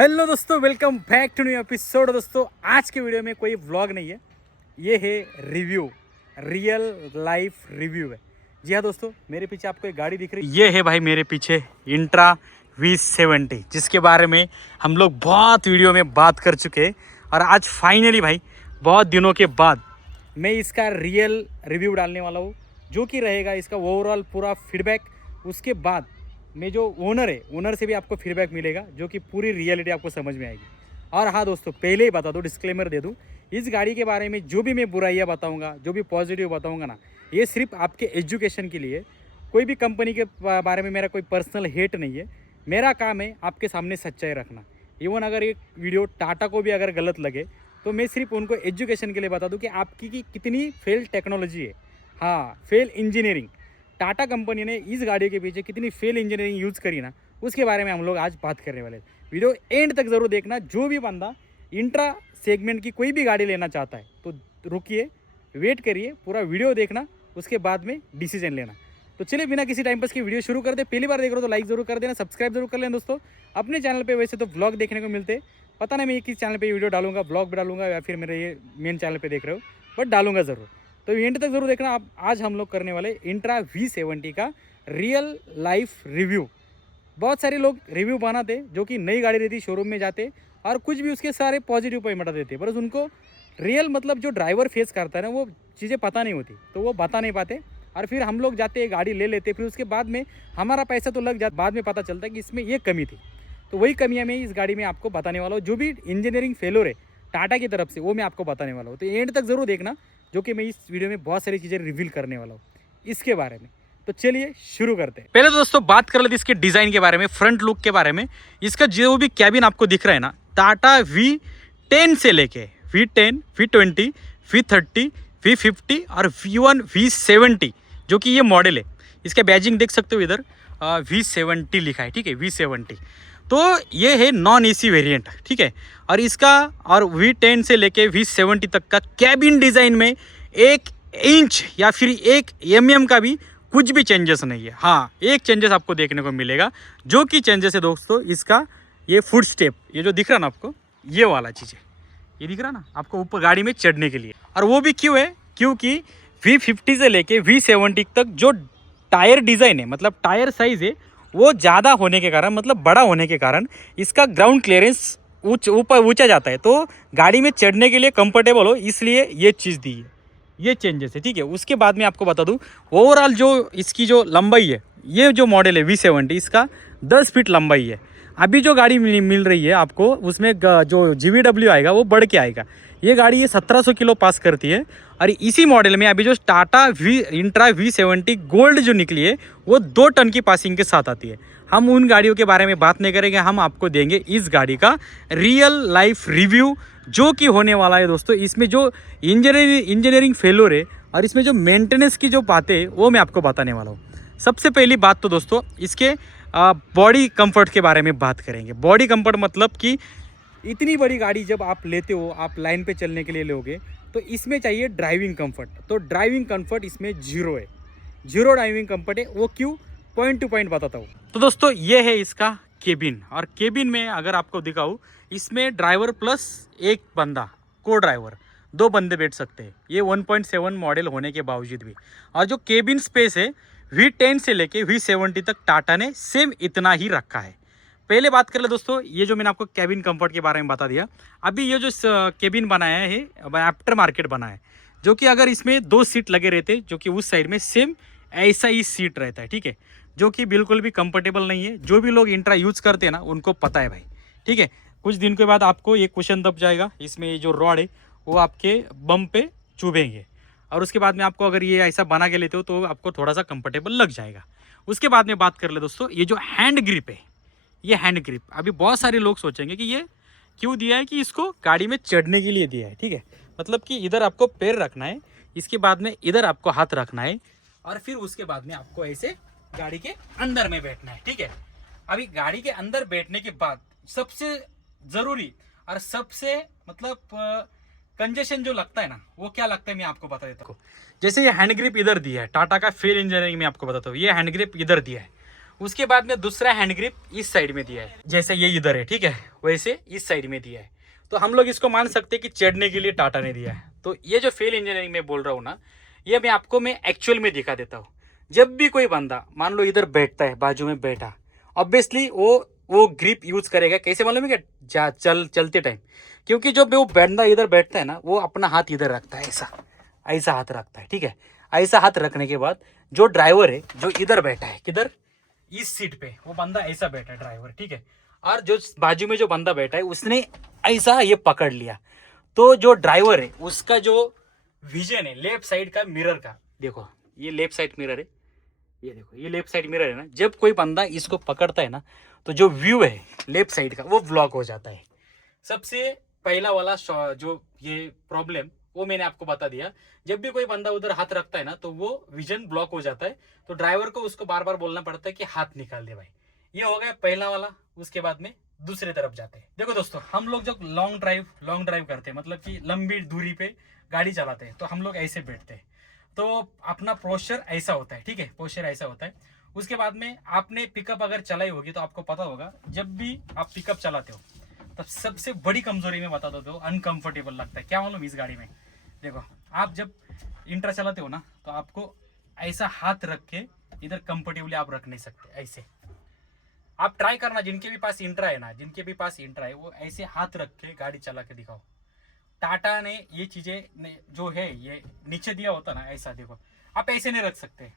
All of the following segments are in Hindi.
हेलो दोस्तों, welcome back to new episode. दोस्तों आज के वीडियो में कोई व्लॉग नहीं है, ये है रिव्यू, रियल लाइफ रिव्यू है। जी हाँ दोस्तों, मेरे पीछे आपको एक गाड़ी दिख रही है, ये है भाई मेरे पीछे इंट्रा V70, जिसके बारे में हम लोग बहुत वीडियो में बात कर चुके हैं। और आज फाइनली भाई बहुत दिनों के बाद मैं इसका रियल रिव्यू डालने वाला हूँ, जो कि रहेगा इसका ओवरऑल पूरा फीडबैक। उसके बाद में जो ओनर है, ओनर से भी आपको फीडबैक मिलेगा, जो कि पूरी रियलिटी आपको समझ में आएगी। और हाँ दोस्तों, पहले ही बता दूँ, डिस्क्लेमर दे दूँ, इस गाड़ी के बारे में जो भी मैं बुराइयाँ बताऊँगा, जो भी पॉजिटिव बताऊँगा ना, ये सिर्फ आपके एजुकेशन के लिए। कोई भी कंपनी के बारे में मेरा कोई पर्सनल हेट नहीं है। मेरा काम है आपके सामने सच्चाई रखना। इवन अगर ये वीडियो टाटा को भी अगर गलत लगे तो मैं सिर्फ उनको एजुकेशन के लिए बता दूं कि आपकी की कितनी फेल टेक्नोलॉजी है, हाँ फेल इंजीनियरिंग। टाटा कंपनी ने इस गाड़ी के पीछे कितनी फेल इंजीनियरिंग यूज़ करी ना, उसके बारे में हम लोग आज बात करने वाले हैं। वीडियो एंड तक ज़रूर देखना। जो भी बंदा इंट्रा सेगमेंट की कोई भी गाड़ी लेना चाहता है तो रुकिए, वेट करिए, पूरा वीडियो देखना, उसके बाद में डिसीजन लेना। तो चलिए बिना किसी टाइम पास की वीडियो शुरू कर दे। पहली बार देख रहे हो तो लाइक जरूर कर देना, सब्सक्राइब जरूर कर लेना। दोस्तों अपने चैनल पे वैसे तो व्लॉग देखने को मिलते हैं, पता नहीं मैं किस चैनल पे वीडियो डालूंगा, व्लॉग भी डालूंगा या फिर मेरे ये मेन चैनल पे देख रहे हो, बट डालूंगा ज़रूर। तो एंड तक जरूर देखना। आप आज हम लोग करने वाले इंट्रा V70 का रियल लाइफ रिव्यू। बहुत सारे लोग रिव्यू बनाते जो कि नई गाड़ी रहती, शोरूम में जाते और कुछ भी उसके सारे पॉजिटिव पॉइंट बता देते, पर उनको रियल मतलब जो ड्राइवर फेस करता है ना, वो चीज़ें पता नहीं होती, तो वो बता नहीं पाते। और फिर हम लोग जाते गाड़ी ले लेते, फिर उसके बाद में हमारा पैसा तो लग जाता, बाद में पता चलता है कि इसमें ये कमी थी। तो वही कमियाँ मैं इस गाड़ी में आपको बताने वाला हूँ। जो भी इंजीनियरिंग फेलोर है टाटा की तरफ से, वो मैं आपको बताने वाला हूँ। तो एंड तक ज़रूर देखना, जो कि मैं इस वीडियो में बहुत सारी चीज़ें रिवील करने वाला हूँ इसके बारे में। तो चलिए शुरू करते हैं। पहले तो दोस्तों बात कर लेते इसके डिज़ाइन के बारे में, फ्रंट लुक के बारे में। इसका जो भी कैबिन आपको दिख रहा है ना, टाटा V10 से लेके V10, V20, V30, V50 और V1, V70 जो कि ये मॉडल है। इसका बैजिंग देख सकते हो इधर, V70 लिखा है, ठीक है, V70। तो ये है नॉन AC वेरिएंट, ठीक है। और इसका और V10 से लेके V70 तक का कैबिन डिज़ाइन में 1 इंच या फिर 1 mm का भी कुछ भी चेंजेस नहीं है। हाँ, एक चेंजेस आपको देखने को मिलेगा, जो कि चेंजेस है दोस्तों इसका ये फुट स्टेप, ये जो दिख रहा ना आपको, ये वाला चीज़ है, ये दिख रहा ना आपको ऊपर गाड़ी में चढ़ने के लिए। और वो भी क्यों है, क्योंकि V50 से लेके V70 तक जो टायर डिज़ाइन है, मतलब टायर साइज़ है, वो ज़्यादा होने के कारण, मतलब बड़ा होने के कारण इसका ग्राउंड क्लियरेंस ऊपर ऊंचा जाता है, तो गाड़ी में चढ़ने के लिए कंफर्टेबल हो, इसलिए ये चीज़ दी है, ये चेंजेस है, ठीक है। उसके बाद में आपको बता दूं ओवरऑल जो इसकी जो लंबाई है, ये जो मॉडल है V70, इसका 10 फीट लंबाई है। अभी जो गाड़ी मिल रही है आपको, उसमें जो GVW आएगा वो बढ़ के आएगा। ये गाड़ी ये 1700 किलो पास करती है। और इसी मॉडल में अभी जो टाटा इंट्रा V70 गोल्ड जो निकली है, वो 2 टन की पासिंग के साथ आती है। हम उन गाड़ियों के बारे में बात नहीं करेंगे, हम आपको देंगे इस गाड़ी का रियल लाइफ रिव्यू, जो कि होने वाला है दोस्तों। इसमें जो इंजीनियरिंग फेलोर है और इसमें जो मेंटेनेंस की जो बातें हैं, वो मैं आपको बताने वाला हूँ। सबसे पहली बात तो दोस्तों इसके बॉडी कंफर्ट के बारे में बात करेंगे। बॉडी कंफर्ट मतलब कि इतनी बड़ी गाड़ी जब आप लेते हो, आप लाइन पे चलने के लिए लोगे, तो इसमें चाहिए ड्राइविंग कंफर्ट। तो ड्राइविंग कंफर्ट इसमें जीरो है, जीरो ड्राइविंग कंफर्ट है। वो क्यों, पॉइंट टू पॉइंट बताता हूँ। तो दोस्तों ये है इसका केबिन, और केबिन में अगर आपको दिखाऊँ, इसमें ड्राइवर प्लस एक बंदा, को ड्राइवर, 2 बंदे बैठ सकते हैं, ये 1.7 मॉडल होने के बावजूद भी। और जो केबिन स्पेस है V10 से लेके V70 तक टाटा ने सेम इतना ही रखा है। पहले बात कर ले दोस्तों, ये जो मैंने आपको कैबिन कंफर्ट के बारे में बता दिया। अभी ये जो केबिन बनाया है आफ्टर मार्केट बना है, जो कि अगर इसमें 2 सीट लगे रहते, जो कि उस साइड में सेम ऐसा ही सीट रहता है, ठीक है, जो कि बिल्कुल भी कंफर्टेबल नहीं है। जो भी लोग इंट्रा यूज़ करते हैं ना, उनको पता है भाई, ठीक है। कुछ दिन के बाद आपको ये क्वेश्चन दब जाएगा, इसमें जो रॉड है वो आपके बम पे चुभेंगे, और उसके बाद में आपको अगर ये ऐसा बना के लेते हो तो आपको थोड़ा सा कंफर्टेबल लग जाएगा। उसके बाद में बात कर ले दोस्तों, ये जो हैंड ग्रिप है, ये हैंड ग्रिप अभी बहुत सारे लोग सोचेंगे कि ये क्यों दिया है, कि इसको गाड़ी में चढ़ने के लिए दिया है, ठीक है। मतलब कि इधर आपको पैर रखना है, इसके बाद में इधर आपको हाथ रखना है, और फिर उसके बाद में आपको ऐसे गाड़ी के अंदर में बैठना है, ठीक है। अभी गाड़ी के अंदर बैठने के बाद सबसे ज़रूरी और सबसे मतलब कंजेशन जो लगता है ना, वो क्या लगता है मैं आपको बता देता हूँ। जैसे ये हैंड ग्रिप इधर दिया है, टाटा का फेल इंजीनियरिंग में आपको बताता हूँ, ये हैंड ग्रिप इधर दिया है, उसके बाद में दूसरा हैंड ग्रिप इस साइड में दिया है, जैसे ये इधर है, ठीक है, वैसे इस साइड में दिया है। तो हम लोग इसको मान सकते हैं कि चढ़ने के लिए टाटा ने दिया है। तो ये जो फेल इंजीनियरिंग में बोल रहा हूँ ना, ये मैं एक्चुअल में दिखा देता हूँ। जब भी कोई बंदा मान लो इधर बैठता है, बाजू में बैठा, ऑब्वियसली वो ग्रिप यूज करेगा। कैसे मालूम है क्या? चलते टाइम, क्योंकि जब वो बंदा इधर बैठता है ना, वो अपना हाथ इधर रखता है, ऐसा हाथ रखता है, ठीक है। ऐसा हाथ रखने के बाद जो ड्राइवर है, जो इधर बैठा है, किधर, इस सीट पे, वो बंदा ऐसा बैठा है ड्राइवर, ठीक है। और जो बाजू में जो बंदा बैठा है, उसने ऐसा ये पकड़ लिया। तो जो ड्राइवर है उसका जो विजन है लेफ्ट साइड का मिरर का, देखो ये लेफ्ट साइड मिरर है, ये देखो ये लेफ्ट साइड मिरर है ना, जब कोई बंदा इसको पकड़ता है ना, तो जो व्यू है लेफ्ट साइड का वो ब्लॉक हो जाता है। सबसे पहला वाला जो ये प्रॉब्लम वो मैंने आपको बता दिया। जब भी कोई बंदा उधर हाथ रखता है ना, तो वो विजन ब्लॉक हो जाता है। तो ड्राइवर को उसको बार बार बोलना पड़ता है कि हाथ निकाल दे भाई। ये हो गया पहला वाला। उसके बाद में दूसरे तरफ जाते हैं। देखो दोस्तों, हम लोग जब लॉन्ग ड्राइव करते हैं, मतलब कि लंबी दूरी पे गाड़ी चलाते हैं, तो हम लोग ऐसे बैठते हैं। तो अपना पोस्चर ऐसा होता है, ठीक है, पोस्चर ऐसा होता है। उसके बाद में आपने पिकअप अगर चलाई होगी तो आपको पता होगा, जब भी आप पिकअप चलाते हो तब सबसे बड़ी कमजोरी में बता देते हो, अनकंफर्टेबल लगता है। क्या मालूम इस गाड़ी में, देखो आप जब इंट्रा चलाते हो ना, तो आपको ऐसा हाथ रख के इधर कंफर्टेबली आप रख नहीं सकते। ऐसे आप ट्राई करना, जिनके भी पास इंट्रा है ना, जिनके भी पास इंट्रा है, वो ऐसे हाथ रख के गाड़ी चला के दिखाओ। टाटा ने ये चीजें जो है ये नीचे दिया होता ना, ऐसा देखो आप ऐसे नहीं रख सकते।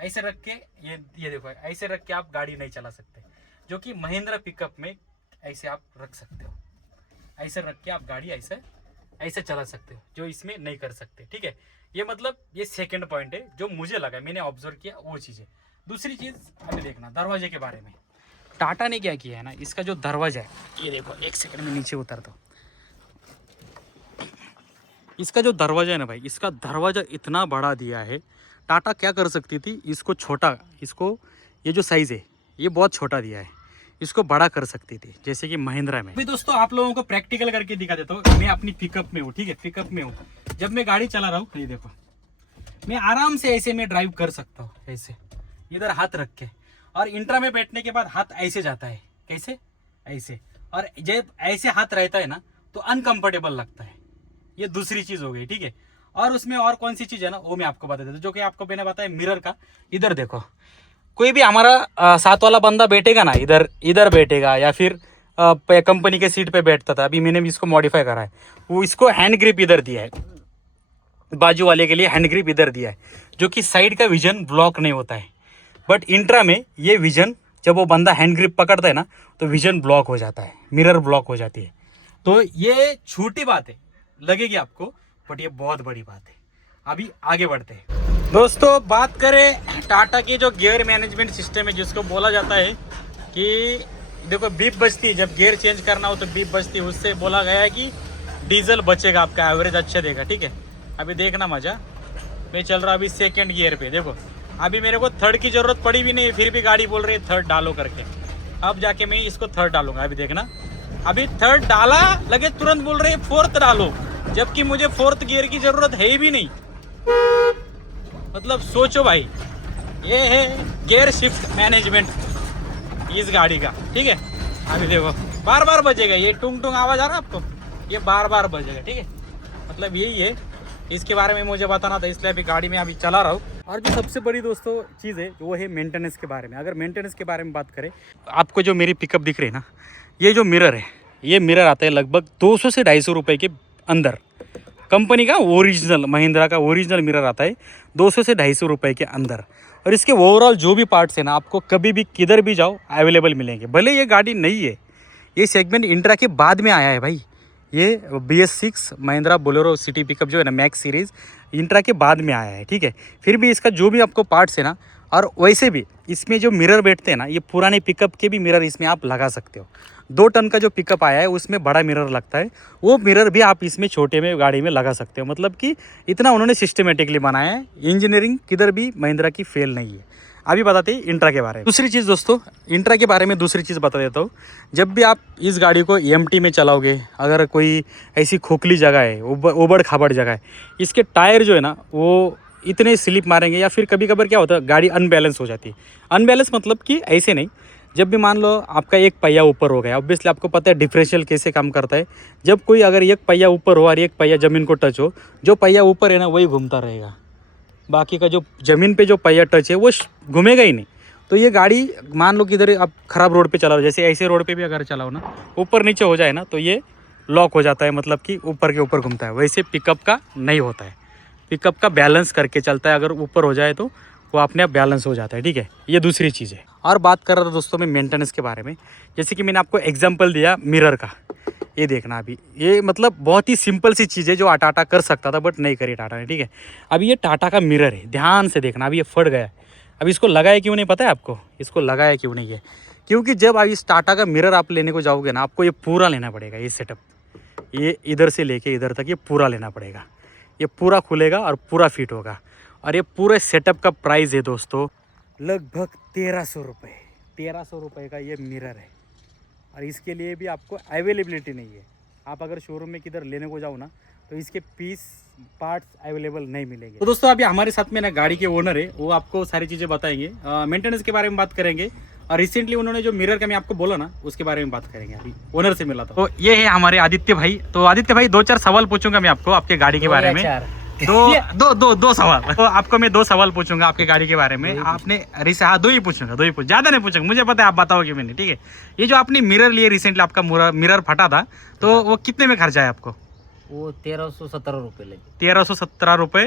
ऐसे रख के ये देखो, ऐसे रख के आप गाड़ी नहीं चला सकते, जो कि महिंद्रा पिकअप में ऐसे आप रख सकते हो। ऐसे रख के आप गाड़ी ऐसे चला सकते हो, जो इसमें नहीं कर सकते, ठीक है। ये मतलब ये सेकंड पॉइंट है जो मुझे लगा, मैंने ऑब्जर्व किया वो चीज़ है। दूसरी चीज़ अभी देखना दरवाजे के बारे में। टाटा ने क्या किया है ना, इसका जो दरवाजा है, ये देखो, एक सेकंड में नीचे उतर दो। इसका जो दरवाजा है ना भाई, इसका दरवाजा इतना बड़ा दिया है। टाटा क्या कर सकती थी, इसको छोटा, इसको ये जो साइज़ है ये बहुत छोटा दिया है, इसको बड़ा कर सकती थी, जैसे कि महिंद्रा में। अभी दोस्तों आप लोगों को प्रैक्टिकल करके दिखा देता हूँ। मैं अपनी पिकअप में हूँ, ठीक है, पिकअप में हूँ। जब मैं गाड़ी चला रहा हूँ, ये देखो, मैं आराम से ऐसे में ड्राइव कर सकता हूँ, ऐसे इधर हाथ रख के। और इंट्रा में बैठने के बाद हाथ ऐसे जाता है, कैसे, ऐसे। और जब ऐसे हाथ रहता है ना, तो अनकंफर्टेबल लगता है। ये दूसरी चीज हो गई, ठीक है। और उसमें और कौन सी चीज है ना, वो मैं आपको बता देता हूँ, जो कि आपको मैंने बताया मिरर का। इधर देखो, कोई भी हमारा साथ वाला बंदा बैठेगा ना, इधर बैठेगा, या फिर कंपनी के सीट पे बैठता था, अभी मैंने भी इसको मॉडिफाई करा है, वो इसको हैंड ग्रिप इधर दिया है, बाजू वाले के लिए हैंड ग्रिप इधर दिया है, जो कि साइड का विजन ब्लॉक नहीं होता है। बट इंट्रा में ये विजन, जब वो बंदा हैंड ग्रिप पकड़ता है ना, तो विजन ब्लॉक हो जाता है, मिरर ब्लॉक हो जाती है। तो ये छोटी बात है लगेगी आपको, बट ये बहुत बड़ी बात है। अभी आगे बढ़ते हैं दोस्तों। बात करें टाटा की जो गियर मैनेजमेंट सिस्टम है, जिसको बोला जाता है कि देखो बीप बजती है, जब गियर चेंज करना हो तो बीप बजती है। उससे बोला गया है कि डीजल बचेगा, आपका एवरेज अच्छा देगा, ठीक है। अभी देखना मजा, मैं चल रहा अभी सेकंड गियर पे, देखो अभी मेरे को थर्ड की ज़रूरत पड़ी भी नहीं, फिर भी गाड़ी बोल रही है थर्ड डालो करके। अब जाके मैं इसको थर्ड डालूंगा। अभी देखना, अभी थर्ड डाला, लगे तुरंत बोल रहे हैं फोर्थ डालो, जबकि मुझे फोर्थ गियर की ज़रूरत है भी नहीं। मतलब सोचो भाई, ये है गियर शिफ्ट मैनेजमेंट इस गाड़ी का, ठीक है। अभी देखो बार बार बजेगा, ये टुंग टुंग आवाज़ आ रहा है आपको, ये बार बार बजेगा, ठीक है। मतलब यही है, इसके बारे में मुझे बताना था, इसलिए अभी गाड़ी में अभी चला रहा हूँ। और जो सबसे बड़ी दोस्तों चीज़ है वो है मेंटेनेंस के बारे में। अगर मेंटेनेंस के बारे में बात करें, आपको जो मेरी पिकअप दिख रही है ना, ये जो मिरर है, ये मिरर आता है लगभग 200 से 250 रुपये के अंदर। कंपनी का ओरिजिनल, महिंद्रा का ओरिजिनल मिरर आता है 200 से 250 रुपये के अंदर। और इसके ओवरऑल जो भी पार्ट्स हैं ना, आपको कभी भी किधर भी जाओ अवेलेबल मिलेंगे। भले ये गाड़ी नई है, ये सेगमेंट इंट्रा के बाद में आया है भाई। ये BS6 Mahindra Bolero city pickup जो है ना, मैक्स सीरीज़ इंट्रा के बाद में आया है, ठीक है। फिर भी इसका जो भी आपको पार्ट्स है ना, और वैसे भी इसमें जो मिरर बैठते हैं ना, ये पुराने पिकअप के भी मिरर इसमें आप लगा सकते हो। 2 टन का जो पिकअप आया है उसमें बड़ा मिरर लगता है, वो मिरर भी आप इसमें छोटे में गाड़ी में लगा सकते हो। मतलब कि इतना उन्होंने सिस्टमेटिकली बनाया है, इंजीनियरिंग किधर भी महिंद्रा की फेल नहीं है। अभी बताते हैं इंट्रा के बारे में। दूसरी चीज़ दोस्तों, इंट्रा के बारे में दूसरी चीज़ बता देता हूँ। जब भी आप इस गाड़ी को EMT में चलाओगे, अगर कोई ऐसी खोखली जगह है, उबड़ खाबड़ जगह है, इसके टायर जो है ना, वो इतने स्लिप मारेंगे, या फिर कभी कभार क्या होता है गाड़ी अनबैलेंस हो जाती है। अनबैलेंस मतलब कि ऐसे नहीं, जब भी मान लो आपका एक पहिया ऊपर हो गया, ऑब्वियसली आपको पता है डिफरेंशियल कैसे काम करता है। जब कोई अगर एक पहिया ऊपर हो और एक पहिया ज़मीन को टच हो, जो पहिया ऊपर है ना वही घूमता रहेगा, बाकी का जो ज़मीन पे जो पहिया टच है वो घूमेगा ही नहीं। तो ये गाड़ी मान लो कि इधर आप ख़राब रोड पे चलाओ, जैसे ऐसे रोड पे भी अगर चलाओ ना, ऊपर नीचे हो जाए ना तो ये लॉक हो जाता है, मतलब कि ऊपर के ऊपर घूमता है। वैसे पिकअप का नहीं होता है, पिकअप का बैलेंस करके चलता है, अगर ऊपर हो जाए तो वो अपने आप बैलेंस हो जाता है, ठीक है। ये दूसरी चीज़ है। और बात कर रहा था दोस्तों मैं मेंटेनेंस के बारे में, जैसे कि मैंने आपको एग्जांपल दिया मिरर का। ये देखना, अभी ये मतलब बहुत ही सिंपल सी चीज़ है जो टाटा कर सकता था बट नहीं करी टाटा ने, ठीक है। अभी ये टाटा का मिरर है, ध्यान से देखना, अभी ये फट गया है। अभी इसको लगाया क्यों नहीं पता है आपको? इसको लगाया क्यों नहीं है? क्योंकि जब आप इस टाटा का मिरर आप लेने को जाओगे ना, आपको ये पूरा लेना पड़ेगा, ये सेटअप, ये इधर से लेके इधर तक ये पूरा लेना पड़ेगा। ये पूरा खुलेगा और पूरा फिट होगा। और ये पूरे सेटअप का प्राइस है दोस्तों लगभग 1300 रुपये। 1300 रुपये का ये मिरर है, और इसके लिए भी आपको अवेलेबिलिटी नहीं है। आप अगर शोरूम में किधर लेने को जाओ ना तो इसके पार्ट्स अवेलेबल नहीं मिलेंगे। तो दोस्तों अभी हमारे साथ में ना गाड़ी के ओनर है, वो आपको सारी चीज़ें बताएंगे, मेंटेनेंस के बारे में बात करेंगे, और रिसेंटली उन्होंने जो मिरर का मैं आपको बोला ना उसके बारे में बात करेंगे। अभी ओनर से मिला था, तो ये है हमारे आदित्य भाई। तो आदित्य भाई 2-4 सवाल पूछूंगा मैं आपको आपके गाड़ी के बारे में। दो सवाल, तो आपको मैं 2 सवाल पूछूंगा आपके गाड़ी के बारे में। आपने हाँ 2 ही पूछूंगा, 2 ही ज्यादा नहीं पूछूंगा, मुझे पता है आप बताओगे मैंने, ठीक है। ये जो आपने मिरर लिए रिसेंटली, आपका मिरर फटा था, तो वो कितने में खर्चा है आपको? वो 1317 रुपए लगे। 1317 रुपए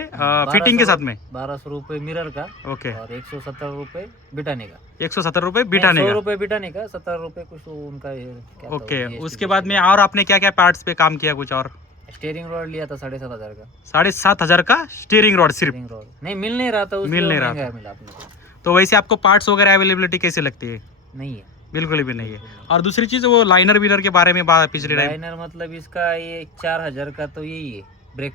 फिटिंग के साथ में? 1200 रुपए मिरर का, ओके, और 170 रुपए बिठाने का। 170 रुपए बिठाने का, 100 रुपए बिठाने का, 70 रुपए कुछ तो उनका क्या था, ओके। GST उसके बाद में और आपने क्या क्या पार्ट्स पे काम किया कुछ और? स्टीयरिंग रॉड लिया था 7500 का। 7500 का स्टीयरिंग रॉड सिर्फ? स्टीयरिंग रॉड नहीं मिल नहीं रहा था, मिल नहीं रहा था। मिला अपने को। तो वैसे आपको पार्ट्स वगैरह अवेलेबिलिटी कैसे लगती है? नहीं है, बिल्कुल भी नहीं है। और दूसरी चीज वो लाइनर विनर के बारे में बात पिछले टाइम। लाइनर मतलब इसका ये 4000 का तो यही है, ब्रेक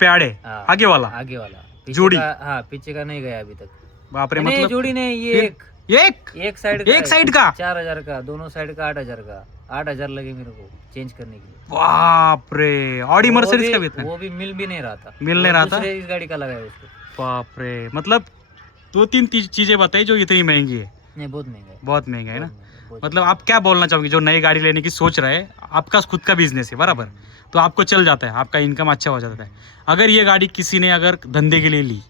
पैड है हाँ, आगे वाला पीछे जोड़ी? हाँ पीछे का नहीं गया अभी तक। बाप रे, नहीं, मतलब जोड़ी नहीं, ये एक साइड का 4000 का, दोनों साइड का 8000 का। 8000 लगे मेरे को चेंज करने के लिए। बाप रे, ऑडी मर्सिडीज का भी था? वो भी मिल भी नहीं रहा था, मिल नहीं रहा था, इस गाड़ी का लगाया उसको। बाप रे, मतलब 2-3 चीजें बताई जो इतनी महंगी है। नहीं, बहुत महंगा है, बहुत महंगा है ना। मतलब आप क्या बोलना चाहोगे जो नई गाड़ी लेने की सोच रहा है? आपका खुद का बिजनेस है बराबर, तो आपको चल जाता है, आपका इनकम अच्छा हो जाता है। अगर ये गाड़ी किसी ने अगर धंधे के लिए ली,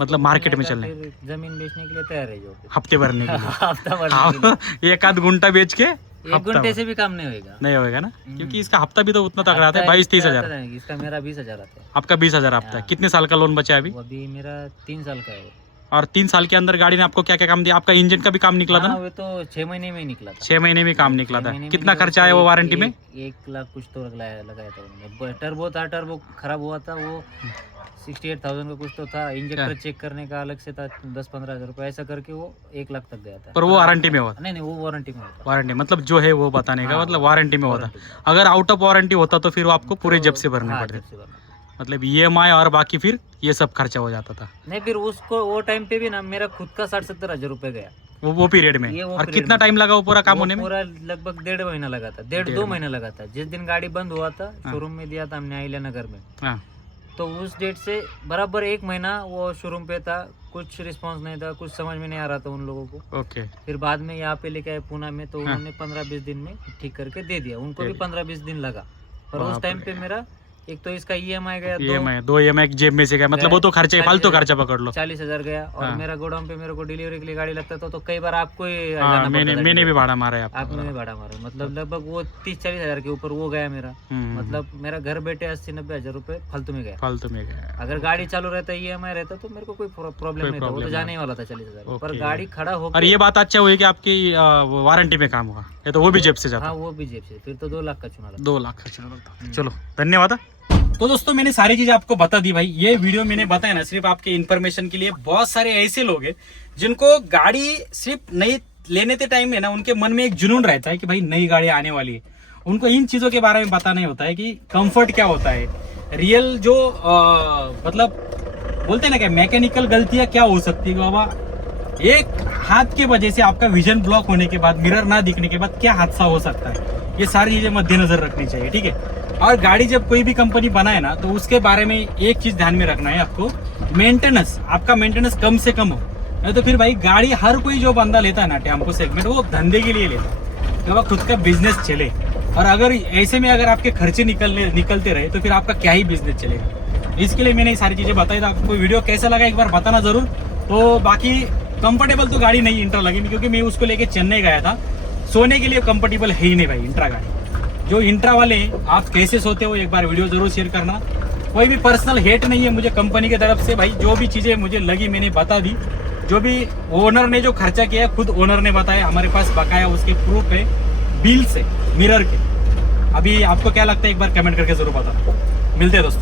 मतलब मार्केट में चलने, जमीन बेचने के लिए तैयार है जो हफ्ते भरने के लिए हफ्ता भरने एक आध गुंटा बेच के, 1 घंटे से भी काम नहीं होगा ना, क्योंकि इसका हफ्ता भी तो उतना तगड़ा आता है, 22-23 हजार। इसका मेरा 20,000 आता है। आपका 20,000 हफ्ता है। कितने साल का लोन बचा है अभी? अभी मेरा 3 साल का है। और 3 साल के अंदर गाड़ी ने आपको क्या क्या काम दिया? आपका इंजन का भी काम निकला था ना? वो तो 6 महीने में निकला था। 6 महीने में काम निकला था। कितना खर्चा है वो वारंटी में? 1 लाख कुछ तो लगाया था उन्होंने। टर्बो खराब हुआ था, वो 68,000 का कुछ तो था। इंजेक्टर चेक करने का अलग से था 10-15 हजार रुपए, ऐसा करके वो 1 लाख तक गया था। पर वो वारंटी में हुआ? नहीं, वो वारंटी में होता। वारंटी मतलब जो है वो बताने का मतलब वारंटी में होता। अगर आउट ऑफ वारंटी होता तो फिर वो आपको पूरे जब से भरने पड़ते, मतलब EMI और बाकी फिर ये सब खर्चा हो जाता था। नहीं, फिर उसको वो टाइम पे भी ना मेरा खुद का 60-70 हजार रुपए गया वो पीरियड में। और कितना टाइम लगा वो पूरा काम होने में? पूरा लगभग 1.5 महीना लगा था, 1.5-2 महीना लगा था। जिस दिन गाड़ी बंद हुआ था, शोरूम में दिया था हमने अहिल्या नगर में, तो उस डेट से बराबर 1 महीना वो शोरूम पे था। कुछ रिस्पांस नहीं था, कुछ समझ में नहीं आ रहा था उन लोगों को। ओके। फिर बाद में यहाँ पे लेके आए पूना में, तो उन्होंने 15-20 दिन में ठीक करके दे दिया। उनको भी 15-20 दिन लगा, पर उस टाइम पे मेरा एक तो इसका EMI गया, 2 EMI जेब में से गया, मतलब वो तो खर्चे फालतू खर्चा पकड़ लो। 40,000 गया। और मेरा गोडाउन पे मेरे को डिलीवरी के लिए गाड़ी लगता था, तो कई बार आपको मैंने भी भाड़ा मारा है। आपने भी भाड़ा मारा, मतलब लगभग वो 30-40 हजार के ऊपर वो गया मेरा। मतलब मेरा घर बैठे 80-90 हजार रुपए फालतू में गया। अगर गाड़ी चालू रहता, EMI रहता, तो मेरे को कोई प्रॉब्लम नहीं था, वो तो जाने ही वाला था 40,000। पर गाड़ी खड़ा हो। और ये बात अच्छा हुई कि आपकी वारंटी में काम हुआ, ये तो वो भी जेब से जाता। हाँ, वो भी जेब से। फिर तो 2 लाख का चुना लगा। 2 लाख का चुना लगता। चलो धन्यवाद। तो दोस्तों मैंने सारी चीजें आपको बता दी भाई। ये वीडियो मैंने बताया ना सिर्फ आपके इन्फॉर्मेशन के लिए। बहुत सारे ऐसे लोग हैं जिनको गाड़ी सिर्फ नई लेने के टाइम में ना उनके मन में एक जुनून रहता है कि भाई नई गाड़ी आने वाली है। उनको इन चीजों के बारे में पता नहीं होता है कि कंफर्ट क्या होता है, रियल जो मतलब बोलते हैं ना कि मैकेनिकल गलतियां क्या हो सकती है। बाबा एक हाथ के वजह से आपका विजन ब्लॉक होने के बाद, मिरर ना दिखने के बाद क्या हादसा हो सकता है, ये सारी चीजें मद्देनजर रखनी चाहिए, ठीक है। और गाड़ी जब कोई भी कंपनी बनाए ना तो उसके बारे में एक चीज ध्यान में रखना है आपको, मेंटेनेंस, आपका मेंटेनेंस कम से कम हो। नहीं तो फिर भाई गाड़ी हर कोई जो बंदा लेता है ना टेम्पो सेगमेंट, वो धंधे के लिए लेता है, जब खुद का बिजनेस चले। और अगर ऐसे में अगर आपके खर्चे निकलते रहे तो फिर आपका क्या ही बिजनेस चलेगा। इसके लिए मैंने ये सारी चीजें बताई। तो आपको वीडियो कैसा लगा एक बार बताना जरूर। तो बाकी कंफर्टेबल तो गाड़ी नहीं इंट्रा लगी, क्योंकि मैं उसको लेके चेन्नई गया था, सोने के लिए कंफर्टेबल है ही नहीं भाई इंट्रा गाड़ी। जो इंट्रा वाले आप कैसे सोते हो एक बार वीडियो जरूर शेयर करना। कोई भी पर्सनल हेट नहीं है मुझे कंपनी की तरफ से भाई, जो भी चीजें मुझे लगी मैंने बता दी। जो भी ओनर ने जो खर्चा किया है खुद ओनर ने बताया, हमारे पास बकाया उसके प्रूफ है, बिल से, मिरर के। अभी आपको क्या लगता है एक बार कमेंट करके जरूर बताना। मिलते हैं दोस्तों।